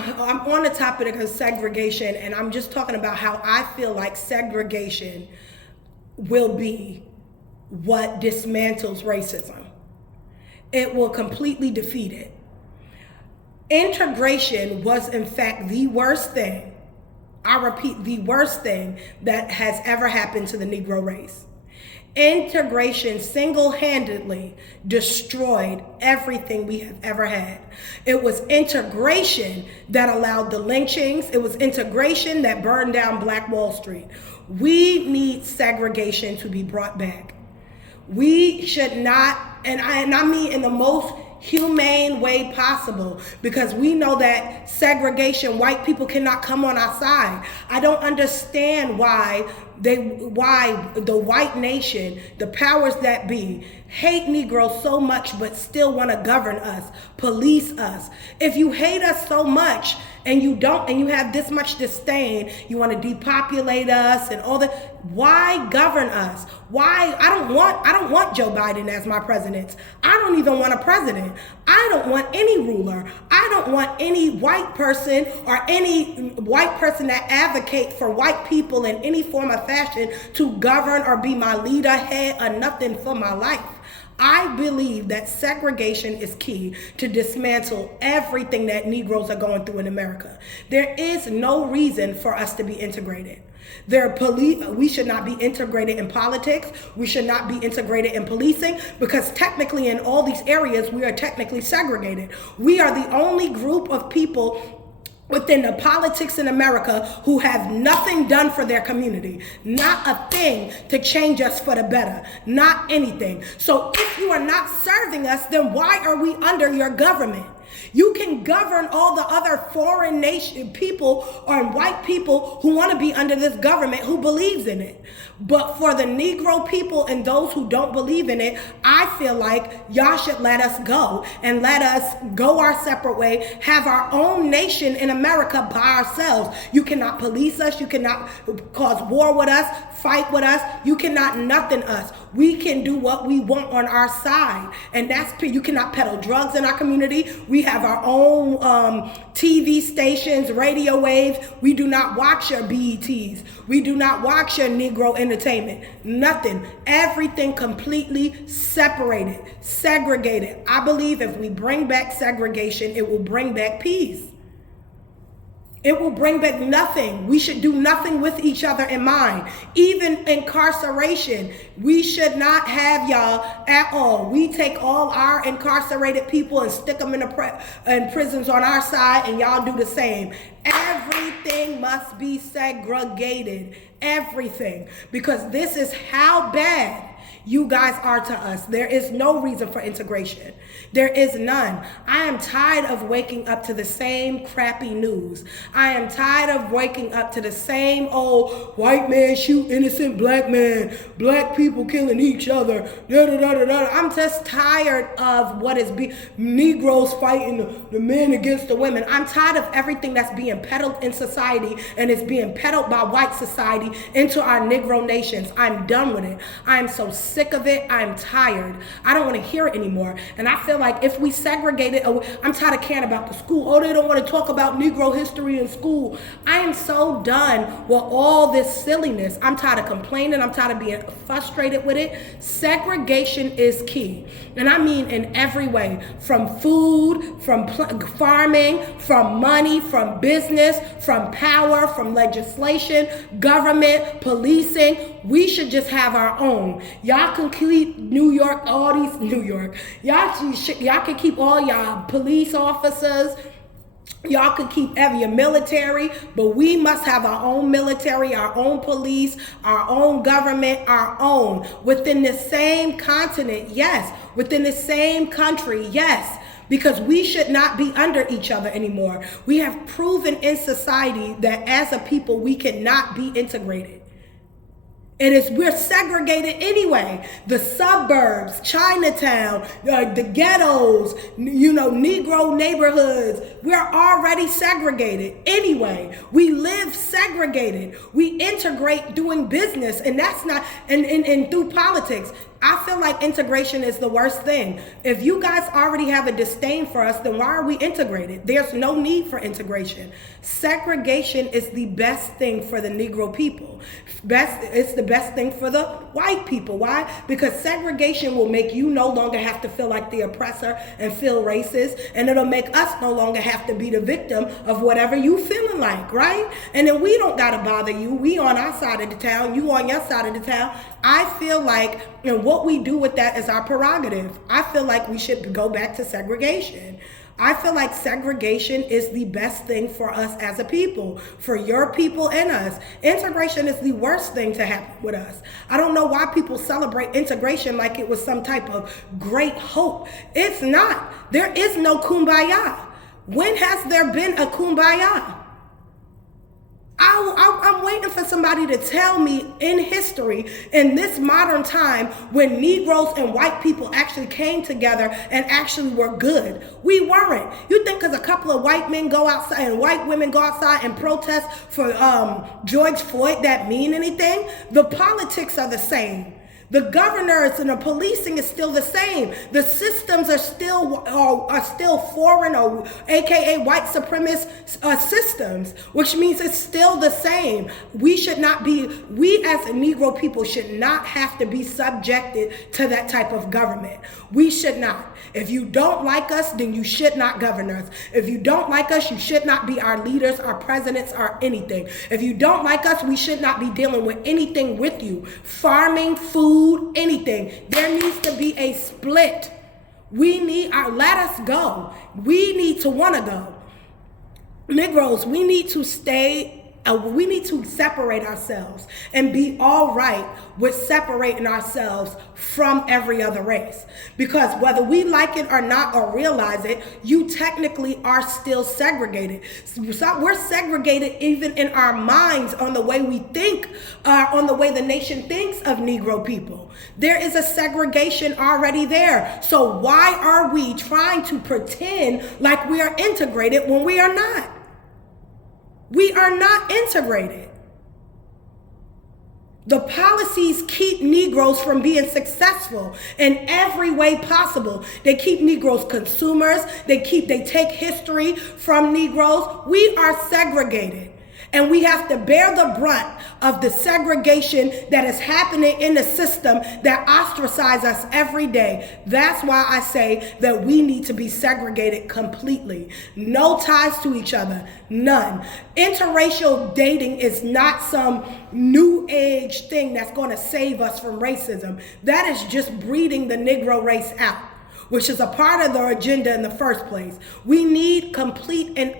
I'm on the topic of segregation, and I'm just talking about how I feel like segregation will be what dismantles racism. It will completely defeat it. Integration was, in fact, the worst thing, I repeat, the worst thing that has ever happened to the Negro race. Integration single-handedly destroyed everything we have ever had. It was integration that allowed the lynchings. It was integration that burned down Black Wall Street. We need segregation to be brought back. We should not, and I mean in the most humane way possible, because we know that segregation, white people cannot come on our side. I don't understand why the white nation, the powers that be, hate Negroes so much but still want to govern us, police us. If you hate us so much and you have this much disdain, you want to depopulate us and all that, why govern us? Why? I don't want Joe Biden as my president. I don't even want a president. I don't want any ruler. I don't want any white person or any white person that advocate for white people in any form of fashion to govern or be my leader, head, or nothing for my life. I believe that segregation is key to dismantle everything that Negroes are going through in America. There is no reason for us to be integrated. We should not be integrated in politics. We should not be integrated in policing, because technically in all these areas, we are technically segregated. We are the only group of people within the politics in America who have nothing done for their community, not a thing to change us for the better, not anything. So if you are not serving us, then why are we under your government? You can govern all the other foreign nation people or white people who want to be under this government who believes in it. But for the Negro people and those who don't believe in it, I feel like y'all should let us go and let us go our separate way, have our own nation in America by ourselves. You cannot police us. You cannot cause war with us, fight with us. You cannot nothing us. We can do what we want on our side. And you cannot peddle drugs in our community. We have our own TV stations, radio waves. We do not watch your BETs. We do not watch your Negro entertainment. Nothing. Everything completely separated, segregated. I believe if we bring back segregation, it will bring back peace. It will bring back nothing. We should do nothing with each other in mind. Even incarceration, we should not have y'all at all. We take all our incarcerated people and stick them in prisons on our side, and y'all do the same. Everything must be segregated. Everything. Because this is how bad you guys are to us. There is no reason for integration. There is none. I am tired of waking up to the same crappy news. I am tired of waking up to the same old white man shoot innocent black man, black people killing each other, da da da da da. I'm just tired of what is Negroes fighting the men against the women. I'm tired of everything that's being peddled in society, and it's being peddled by white society into our Negro nations. I'm done with it. I'm so sick of it. I'm tired. I don't want to hear it anymore. And I feel like if we segregate it, I'm tired of caring about the school. Oh, they don't want to talk about Negro history in school. I am so done with all this silliness. I'm tired of complaining. I'm tired of being frustrated with it. Segregation is key. And I mean in every way, from food, from farming, from money, from business, from power, from legislation, government, policing. We should just have our own. Y'all can keep y'all can keep all y'all police officers. Y'all can keep your military, but we must have our own military, our own police, our own government, our own. Within the same continent, yes. Within the same country, yes. Because we should not be under each other anymore. We have proven in society that as a people, we cannot be integrated. We're segregated anyway. The suburbs, Chinatown, the ghettos, Negro neighborhoods, we're already segregated anyway. We live segregated. We integrate doing business, and that's not, and through politics. I feel like integration is the worst thing. If you guys already have a disdain for us, then why are we integrated? There's no need for integration. Segregation is the best thing for the Negro people. It's the best thing for the white people. Why? Because segregation will make you no longer have to feel like the oppressor and feel racist, and it'll make us no longer have to be the victim of whatever you feeling like, right? And then we don't gotta bother you. We on our side of the town, you on your side of the town. I feel like, and what we do with that is our prerogative. I feel like we should go back to segregation. I feel like segregation is the best thing for us as a people, for your people and us. Integration is the worst thing to happen with us. I don't know why people celebrate integration like it was some type of great hope. It's not. There is no kumbaya. When has there been a kumbaya? I'm waiting for somebody to tell me in history, in this modern time, when Negroes and white people actually came together and actually were good. We weren't. You think because a couple of white men go outside and white women go outside and protest for George Floyd that mean anything? The politics are the same. The governors and the policing is still the same. The systems are still foreign, or AKA white supremacist systems, which means it's still the same. We as a Negro people should not have to be subjected to that type of government. We should not. If you don't like us, then you should not govern us. If you don't like us, you should not be our leaders, our presidents, or anything. If you don't like us, we should not be dealing with anything with you. Farming, food, anything. There needs to be a split. Let us go. We need to want to go. Negroes, we need to separate ourselves and be all right with separating ourselves from every other race. Because whether we like it or not or realize it, you technically are still segregated. So we're segregated even in our minds on the way we think, on the way the nation thinks of Negro people. There is a segregation already there. So why are we trying to pretend like we are integrated when we are not? We are not integrated. The policies keep Negroes from being successful in every way possible. They keep Negroes consumers. They take history from Negroes. We are segregated. And we have to bear the brunt of the segregation that is happening in the system that ostracizes us every day. That's why I say that we need to be segregated completely. No ties to each other, none. Interracial dating is not some new age thing that's going to save us from racism. That is just breeding the Negro race out, which is a part of the agenda in the first place. We need complete and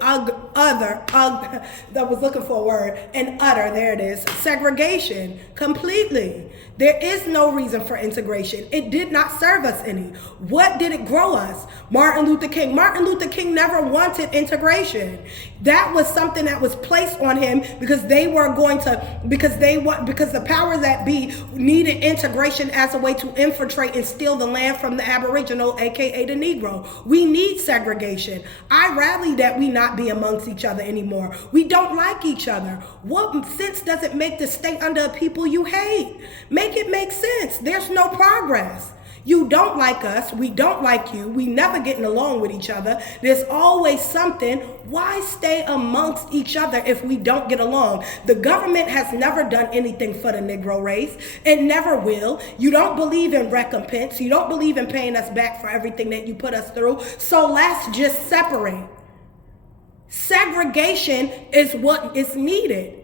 there it is, segregation, completely. There is no reason for integration. It did not serve us any. What did it grow us? Martin Luther King. Martin Luther King never wanted integration. That was something that was placed on him because the powers that be needed integration as a way to infiltrate and steal the land from the Aboriginal, aka the Negro. We need segregation. I rally that we not be amongst each other anymore. We don't like each other. What sense does it make to stay under a people you hate? Make it make sense. There's no progress. You don't like us. We don't like you. We never getting along with each other. There's always something. Why stay amongst each other if we don't get along? The government has never done anything for the Negro race. It never will. You don't believe in recompense. You don't believe in paying us back for everything that you put us through. So let's just separate. Segregation is what is needed.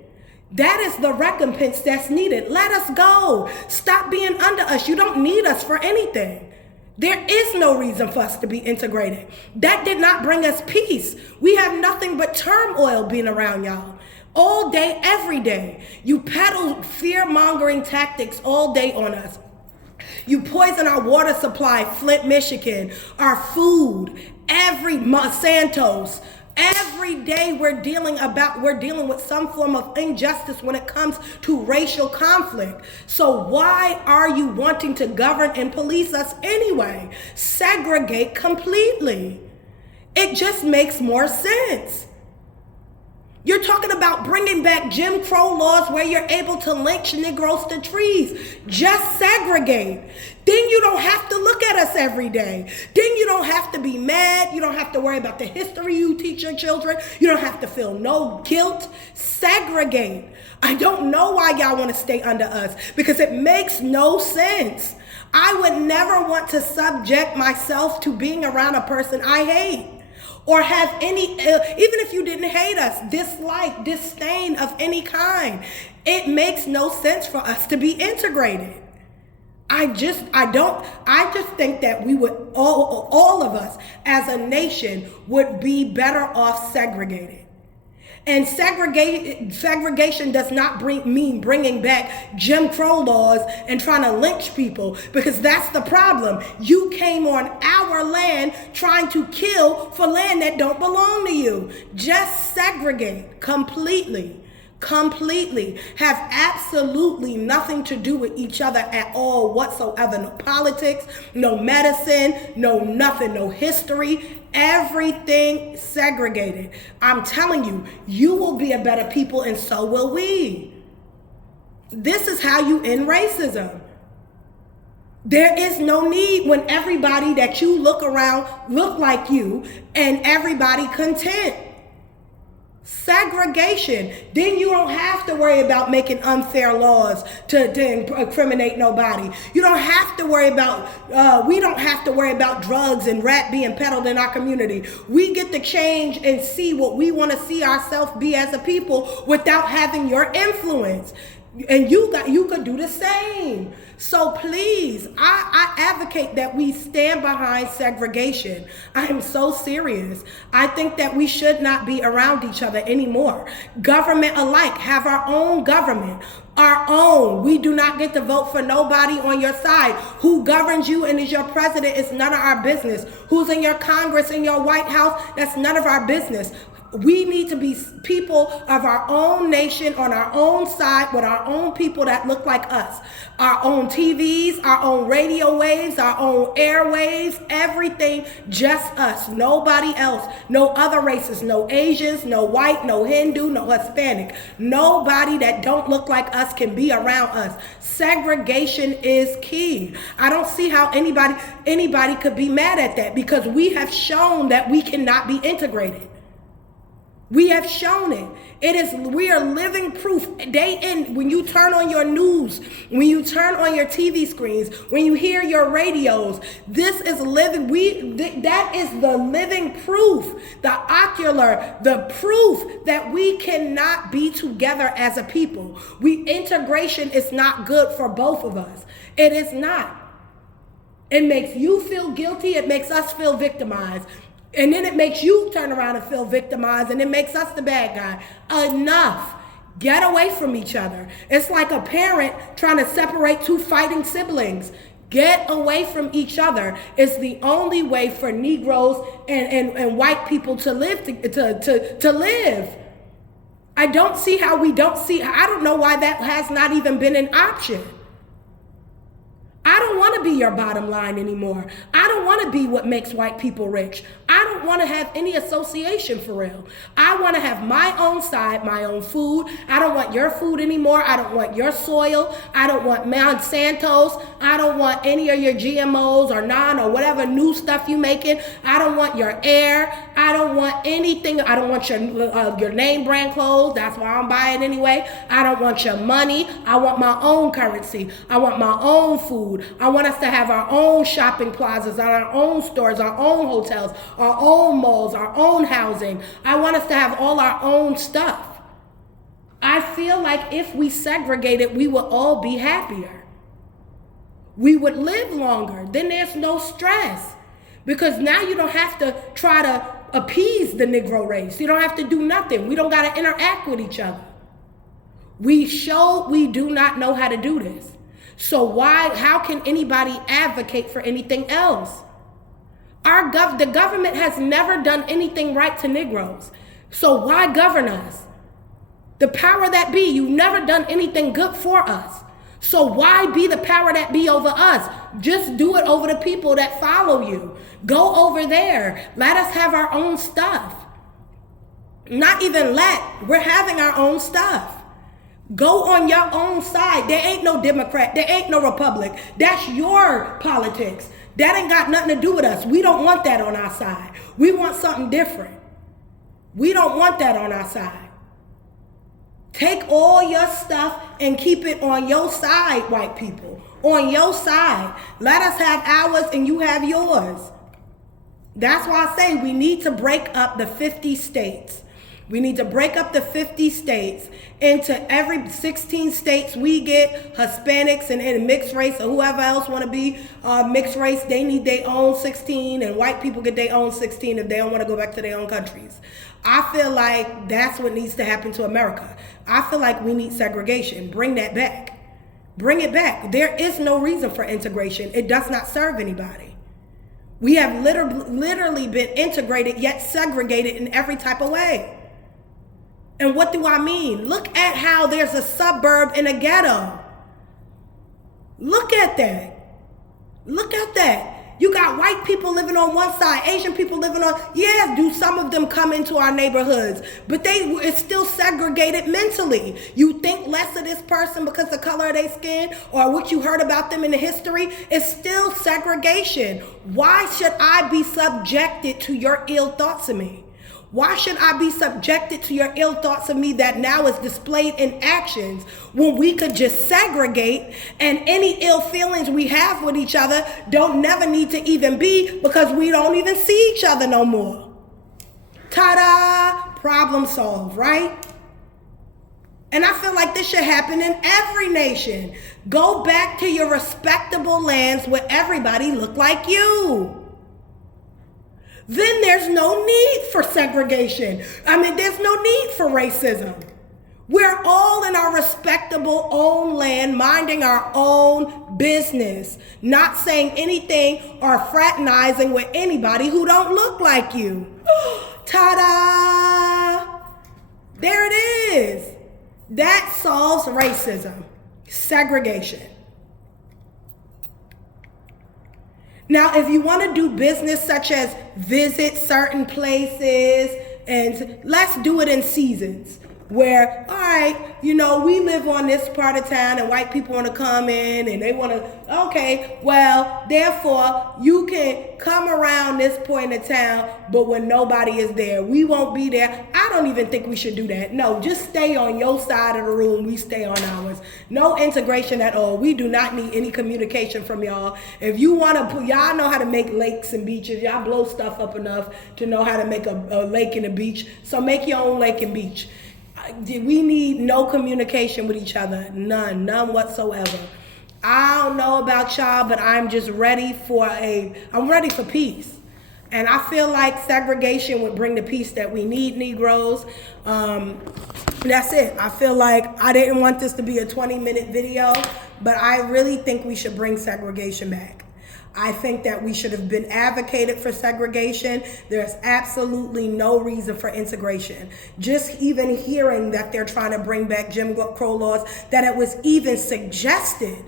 That is the recompense that's needed. Let us go. Stop being under us. You don't need us for anything. There is no reason for us to be integrated. That did not bring us peace. We have nothing but turmoil being around y'all. All day, every day. You peddle fear-mongering tactics all day on us. You poison our water supply, Flint, Michigan, our food, every Monsanto's. Every day we're dealing with some form of injustice when it comes to racial conflict. So why are you wanting to govern and police us anyway? Segregate completely. It just makes more sense. You're talking about bringing back Jim Crow laws where you're able to lynch Negroes to trees. Just segregate. Then you don't have to look at us every day. Then you don't have to be mad. You don't have to worry about the history you teach your children. You don't have to feel no guilt. Segregate. I don't know why y'all want to stay under us, because it makes no sense. I would never want to subject myself to being around a person I hate. Or have any, even if you didn't hate us, dislike, disdain of any kind. It makes no sense for us to be integrated. I just think that we would, all of us as a nation would be better off segregated. And segregation does not mean bringing back Jim Crow laws and trying to lynch people, because that's the problem. You came on our land trying to kill for land that don't belong to you. Just segregate completely. Have absolutely nothing to do with each other at all whatsoever. No politics, no medicine, no nothing, no history. Everything segregated. I'm telling you, you will be a better people, and so will we. This is how you end racism. There is no need when everybody that you look around look like you and everybody content. Segregation. Then you don't have to worry about making unfair laws to incriminate nobody. You don't have to worry about, we don't have to worry about drugs and rap being peddled in our community. We get to change and see what we want to see ourselves be as a people without having your influence. And you could do the same. So please, I advocate that we stand behind segregation. I am so serious. I think that we should not be around each other anymore. Government alike, have our own government. Our own. We do not get to vote for nobody on your side. Who governs you and is your president is none of our business. Who's in your Congress, in your White House, that's none of our business. We need to be people of our own nation, on our own side, with our own people that look like us. Our own TVs, our own radio waves, our own airwaves, everything, just us. Nobody else. No other races. No Asians, no white, no Hindu, no Hispanic. Nobody that don't look like us can be around us. Segregation is key. I don't see how anybody could be mad at that, because we have shown that we cannot be integrated. We have shown it. We are living proof. Day in, when you turn on your news, when you turn on your TV screens, when you hear your radios, this is living. That is the living proof, the ocular, the proof that we cannot be together as a people. Integration is not good for both of us. It is not. It makes you feel guilty. It makes us feel victimized. And then it makes you turn around and feel victimized, and it makes us the bad guy. Enough. Get away from each other. It's like a parent trying to separate two fighting siblings. Get away from each other. It's the only way for Negroes and white people to live. To live. I don't see how we don't see. I don't know why that has not even been an option. I don't want to be your bottom line anymore. I don't want to be what makes white people rich. I don't want to have any association for real. I want to have my own side, my own food. I don't want your food anymore. I don't want your soil. I don't want Monsanto's. I don't want any of your GMOs or or whatever new stuff you making. I don't want your air. I don't want anything. I don't want your name brand clothes. That's why I'm buying anyway. I don't want your money. I want my own currency. I want my own food. I want us to have our own shopping plazas, our own stores, our own hotels, our own malls, our own housing. I want us to have all our own stuff. I feel like if we segregated, we would all be happier. We would live longer. Then there's no stress. Because now you don't have to try to appease the Negro race. You don't have to do nothing. We don't got to interact with each other. We do not know how to do this. So how can anybody advocate for anything else? The government has never done anything right to Negroes. So why govern us? The power that be, you've never done anything good for us. So why be the power that be over us? Just do it over the people that follow you. Go over there. Let us have our own stuff. Not even we're having our own stuff. Go on your own side. There ain't no Democrat. There ain't no Republic. That's your politics. That ain't got nothing to do with us. We don't want that on our side. We want something different. We don't want that on our side. Take all your stuff and keep it on your side, white people. On your side. Let us have ours and you have yours. That's why I say we need to break up the 50 states. We need to break up the 50 states into every 16 states we get Hispanics and mixed race or whoever else want to be mixed race. They need their own 16 and white people get their own 16 if they don't want to go back to their own countries. I feel like that's what needs to happen to America. I feel like we need segregation. Bring that back. Bring it back. There is no reason for integration. It does not serve anybody. We have literally been integrated yet segregated in every type of way. And what do I mean? Look at how there's a suburb in a ghetto. Look at that. Look at that. You got white people living on one side, Asian people living on, yeah, do some of them come into our neighborhoods, but it's still segregated mentally. You think less of this person because of the color of their skin or what you heard about them in the history. It's still segregation. Why should I be subjected to your ill thoughts of me? Why should I be subjected to your ill thoughts of me that now is displayed in actions when we could just segregate and any ill feelings we have with each other don't never need to even be because we don't even see each other no more? Ta-da! Problem solved, right? And I feel like this should happen in every nation. Go back to your respectable lands where everybody look like you. Then there's no need for segregation. There's no need for racism. We're all in our respectable own land, minding our own business, not saying anything or fraternizing with anybody who don't look like you. Ta-da! There it is. That solves racism, segregation. Now, if you want to do business such as visit certain places, and let's do it in seasons where, all right, we live on this part of town and white people want to come in and they want to, okay, well, therefore, you can come around this point of town, but when nobody is there, we won't be there. I don't even think we should do that. No, just stay on your side of the room. We stay on ours. No integration at all. We do not need any communication from y'all. If you want to, y'all know how to make lakes and beaches. Y'all blow stuff up enough to know how to make a lake and a beach. So make your own lake and beach. We need no communication with each other. None whatsoever. I don't know about y'all, but I'm just ready I'm ready for peace. And I feel like segregation would bring the peace that we need, Negroes. That's it. I feel like I didn't want this to be a 20-minute video, but I really think we should bring segregation back. I think that we should have been advocated for segregation. There's absolutely no reason for integration. Just even hearing that they're trying to bring back Jim Crow laws, that it was even suggested,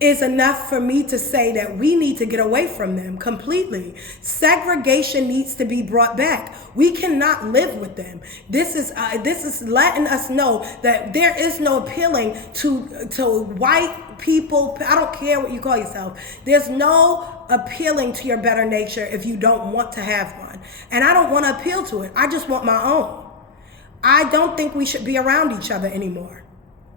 is enough for me to say that we need to get away from them completely. Segregation needs to be brought back. We cannot live with them. This is letting us know that there is no appealing to white people. I don't care what you call yourself. There's no appealing to your better nature if you don't want to have one. And I don't want to appeal to it. I just want my own. I don't think we should be around each other anymore.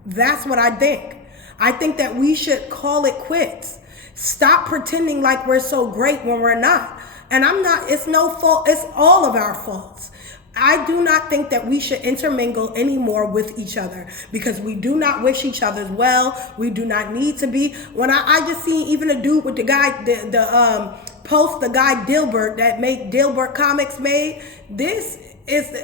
That's what I think. I think that we should call it quits. Stop pretending like we're so great when we're not. And it's no fault, it's all of our faults. I do not think that we should intermingle anymore with each other because we do not wish each other well. We do not need to be. When I just seen even a dude with the guy, the post, the guy Dilbert that made Dilbert Comics made,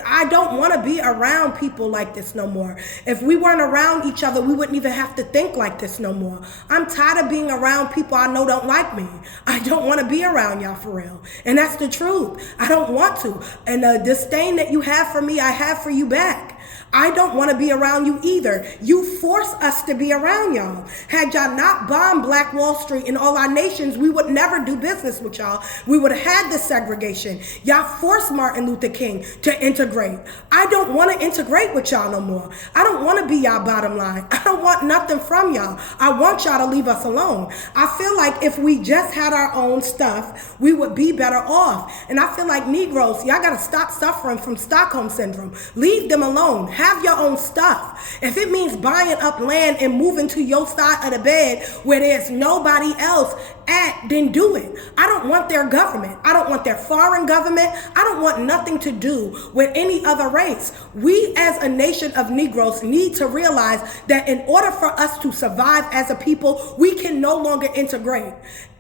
I don't want to be around people like this no more. If we weren't around each other, we wouldn't even have to think like this no more. I'm tired of being around people I know don't like me. I don't want to be around y'all for real. And that's the truth. I don't want to. And the disdain that you have for me, I have for you back. I don't want to be around you either. You force us to be around y'all. Had y'all not bombed Black Wall Street and all our nations, we would never do business with y'all. We would have had the segregation. Y'all forced Martin Luther King to integrate. I don't want to integrate with y'all no more. I don't want to be y'all bottom line. I don't want nothing from y'all. I want y'all to leave us alone. I feel like if we just had our own stuff, we would be better off. And I feel like Negroes, y'all got to stop suffering from Stockholm Syndrome. Leave them alone. Have your own stuff. If it means buying up land and moving to your side of the bed where there's nobody else at, then do it. I don't want their government. I don't want their foreign government. I don't want nothing to do with any other race. We as a nation of Negroes need to realize that in order for us to survive as a people, we can no longer integrate.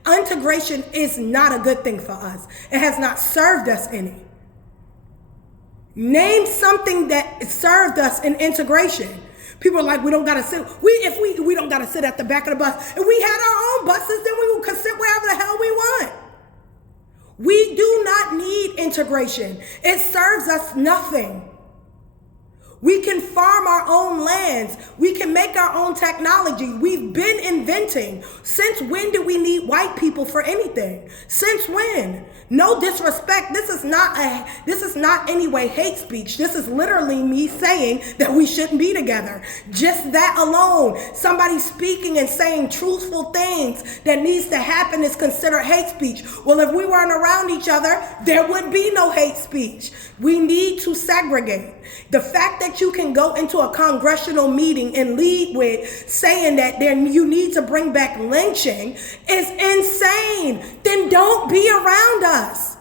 Integration is not a good thing for us. It has not served us any. Name something that served us in integration. People are like, we don't gotta sit. We don't gotta sit at the back of the bus. If we had our own buses, then we could sit wherever the hell we want. We do not need integration. It serves us nothing. We can farm our own lands. We can make our own technology. We've been inventing. Since when do we need white people for anything? Since when? No disrespect. This is not any way hate speech. This is literally me saying that we shouldn't be together. Just that alone, somebody speaking and saying truthful things that needs to happen is considered hate speech. Well, if we weren't around each other, there would be no hate speech. We need to segregate. The fact that you can go into a congressional meeting and lead with saying that you need to bring back lynching is insane. Then don't be around us.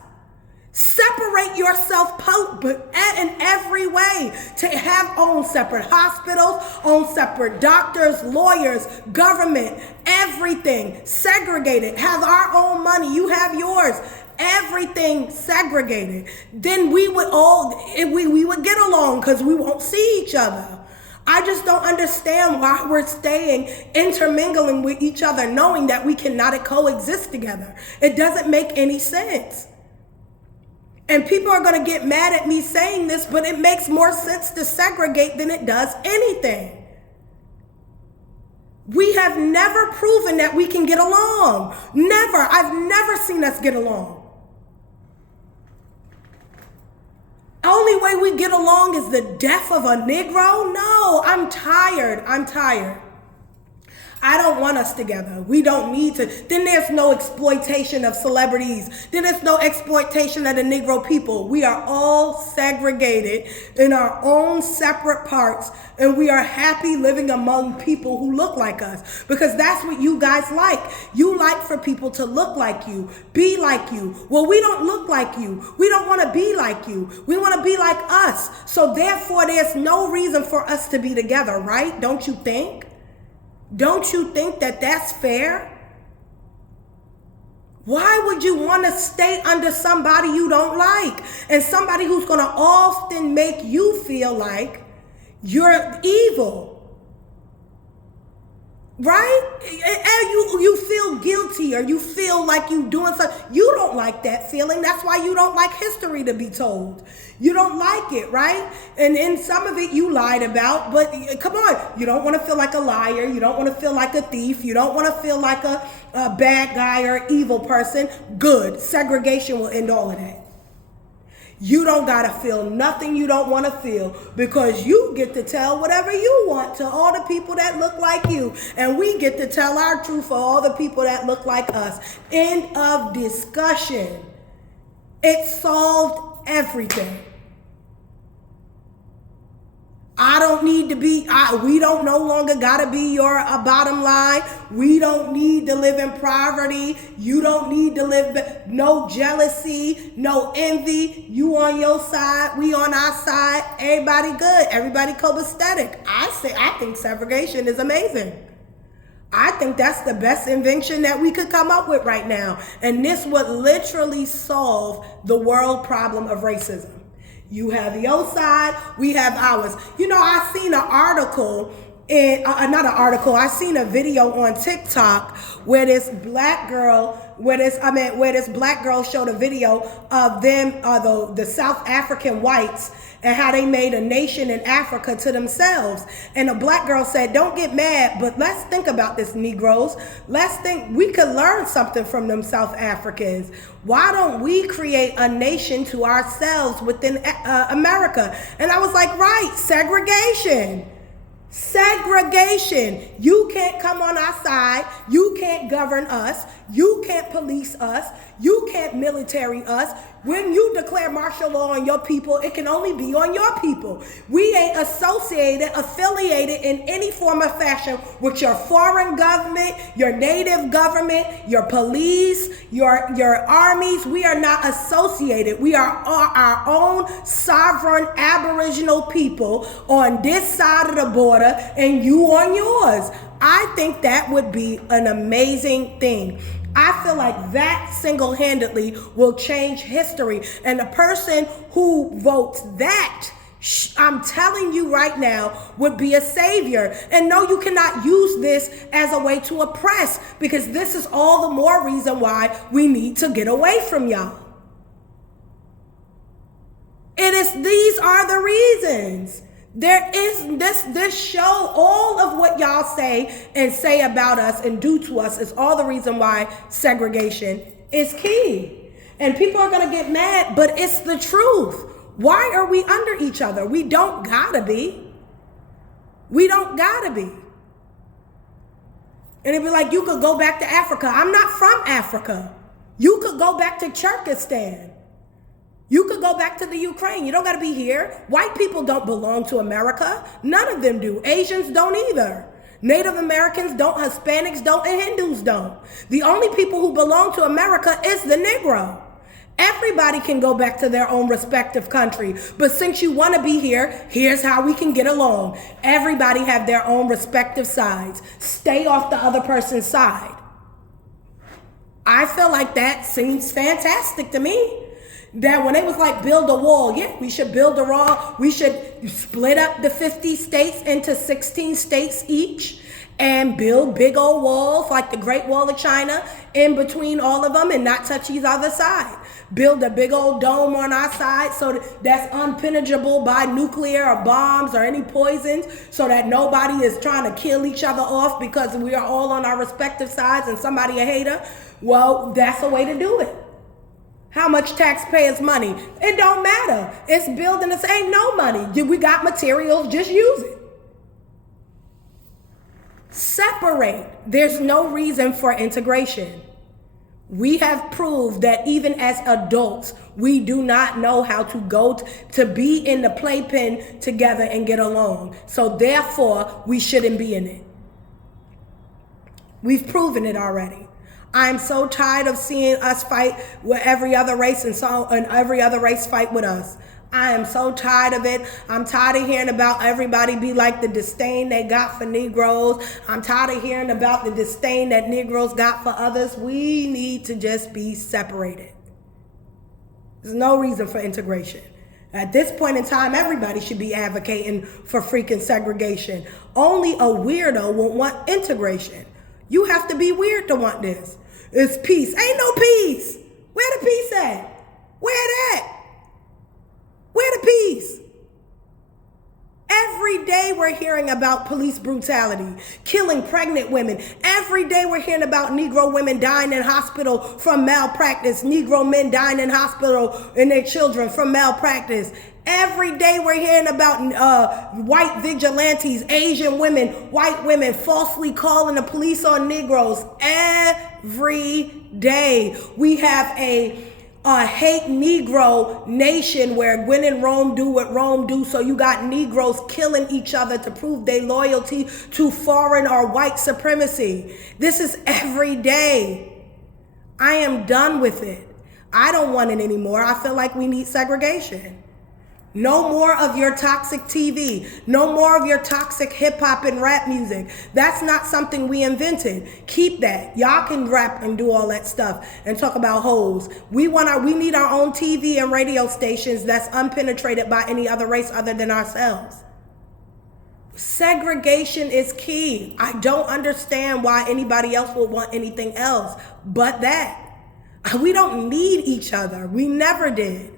Separate yourself in every way to have own separate hospitals, own separate doctors, lawyers, government, everything segregated. Have our own money. You have yours. Everything segregated. Then we would get along because we won't see each other. I just don't understand why we're staying intermingling with each other knowing that we cannot coexist together. It doesn't make any sense. And people are going to get mad at me saying this, but it makes more sense to segregate than it does anything. We have never proven that we can get along. Never. I've never seen us get along. Only way we get along is the death of a Negro? No, I'm tired. I don't want us together. We don't need to. Then there's no exploitation of celebrities. Then there's no exploitation of the Negro people. We are all segregated in our own separate parts, and we are happy living among people who look like us because that's what you guys like. You like for people to look like you, be like you. Well, we don't look like you. We don't want to be like you. We want to be like us. So therefore, there's no reason for us to be together, right? Don't you think? Don't you think that that's fair? Why would you want to stay under somebody you don't like and somebody who's going to often make you feel like you're evil? Right? And you feel guilty or you feel like you doing something. You don't like that feeling. That's why you don't like history to be told. You don't like it, right? And in some of it you lied about, but come on. You don't want to feel like a liar. You don't want to feel like a thief. You don't want to feel like a bad guy or evil person. Good. Segregation will end all of that. You don't got to feel nothing you don't want to feel because you get to tell whatever you want to all the people that look like you. And we get to tell our truth for all the people that look like us. End of discussion. It solved everything. I don't need to be, we don't no longer got to be your bottom line. We don't need to live in poverty. You don't need to live, no jealousy, no envy. You on your side, we on our side. Everybody good. Everybody copacetic. I think segregation is amazing. I think that's the best invention that we could come up with right now. And this would literally solve the world problem of racism. You have your side, we have ours. You know, I seen an article, I seen a video on TikTok where this black girl where this black girl showed a video of them, the South African whites, and how they made a nation in Africa to themselves. And the black girl said, don't get mad, but let's think about this, Negroes. Let's think, we could learn something from them South Africans. Why don't we create a nation to ourselves within America? And I was like, right, segregation. Segregation. You can't come on our side. You can't govern us. You can't police us. You can't military us. When you declare martial law on your people, it can only be on your people. We ain't affiliated in any form or fashion with your foreign government, your native government, your police, your armies. We are not associated. We are our own sovereign Aboriginal people on this side of the border and you on yours. I think that would be an amazing thing. I feel like that single-handedly will change history. And the person who votes that, I'm telling you right now, would be a savior. And no, you cannot use this as a way to oppress, because this is all the more reason why we need to get away from y'all. These are the reasons. There is this show, all of what y'all say and say about us and do to us is all the reason why segregation is key. And people are going to get mad, but it's the truth. Why are we under each other? We don't gotta be. We don't gotta be. And it'd be like, you could go back to Africa. I'm not from Africa. You could go back to Turkestan. You could go back to the Ukraine. You don't got to be here. White people don't belong to America. None of them do. Asians don't either. Native Americans don't. Hispanics don't. And Hindus don't. The only people who belong to America is the Negro. Everybody can go back to their own respective country. But since you want to be here, here's how we can get along. Everybody have their own respective sides. Stay off the other person's side. I feel like that seems fantastic to me. That when it was like build a wall, yeah, we should build a wall. We should split up the 50 states into 16 states each and build big old walls like the Great Wall of China in between all of them and not touch each other's side. Build a big old dome on our side so that's unpenetrable by nuclear or bombs or any poisons, so that nobody is trying to kill each other off because we are all on our respective sides and somebody a hater. Well, that's a way to do it. How much taxpayers' money? It don't matter. It's building. This ain't no money. We got materials, just use it. Separate. There's no reason for integration. We have proved that even as adults, we do not know how to go to be in the playpen together and get along. So therefore, we shouldn't be in it. We've proven it already. I'm so tired of seeing us fight with every other race and every other race fight with us. I am so tired of it. I'm tired of hearing about everybody be like the disdain they got for Negroes. I'm tired of hearing about the disdain that Negroes got for others. We need to just be separated. There's no reason for integration. At this point in time, everybody should be advocating for freaking segregation. Only a weirdo will want integration. You have to be weird to want this. It's peace. Ain't no peace. Where the peace at? Where that? Where the peace? Every day we're hearing about police brutality, killing pregnant women. Every day we're hearing about Negro women dying in hospital from malpractice, Negro men dying in hospital and their children from malpractice. Every day we're hearing about white vigilantes, Asian women, white women falsely calling the police on Negroes. Every day we have a hate Negro nation where when in Rome, do what Rome do. So you got Negroes killing each other to prove their loyalty to foreign or white supremacy. This is every day. I am done with it. I don't want it anymore. I feel like we need segregation. No more of your toxic TV. No more of your toxic hip hop and rap music. That's not something we invented. Keep that. Y'all can rap and do all that stuff and talk about hoes. We need our own TV and radio stations that's unpenetrated by any other race other than ourselves. Segregation is key. I don't understand why anybody else would want anything else but that. We don't need each other. We never did.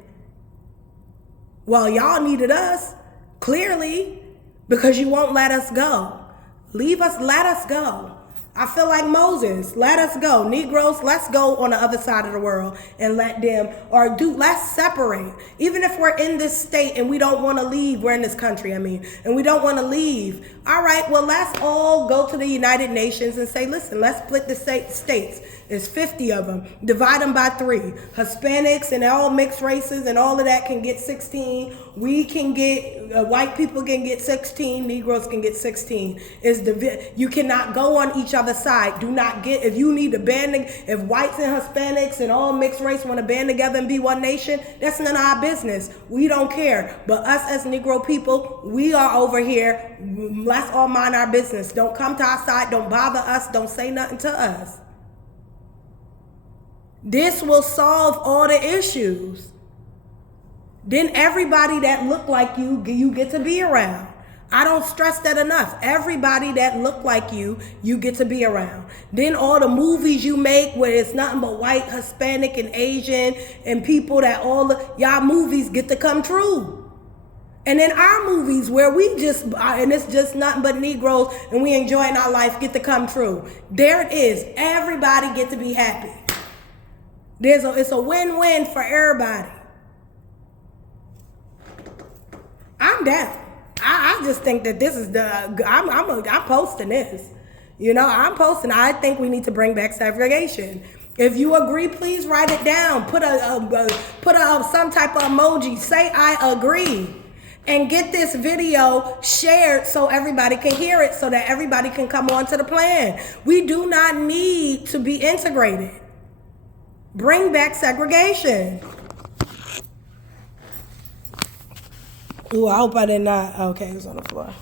Well, y'all needed us, clearly, because you won't let us go. Leave us, let us go. I feel like Moses, let us go. Negroes, let's go on the other side of the world and let them, let's separate. Even if we're in this state and we don't want to leave, we're in this country, and we don't want to leave. All right, well, let's all go to the United Nations and say, listen, let's split the states. There's 50 of them. Divide them by 3. Hispanics and all mixed races and all of that can get 16. We can get, white people can get 16. Negroes can get 16. You cannot go on each other's side. Do not get, if you need to if whites and Hispanics and all mixed race want to band together and be one nation, that's none of our business. We don't care. But us as Negro people, we are over here. Let's all mind our business. Don't come to our side. Don't bother us. Don't say nothing to us. This will solve all the issues. Then everybody that look like you get to be around. I don't stress that enough. Everybody that look like you get to be around. Then all the movies you make where it's nothing but white, Hispanic, and Asian, and people that y'all movies get to come true. And then our movies where and it's just nothing but Negroes and we enjoying our life get to come true. There it is. Everybody get to be happy. It's a win-win for everybody. I'm down. I just think that this is I'm posting this. I'm posting. I think we need to bring back segregation. If you agree, please write it down. Put some type of emoji. Say I agree. And get this video shared so everybody can hear it, so that everybody can come on to the plan. We do not need to be integrated. Bring back segregation. Ooh, I hope I did not. Okay, it was on the floor.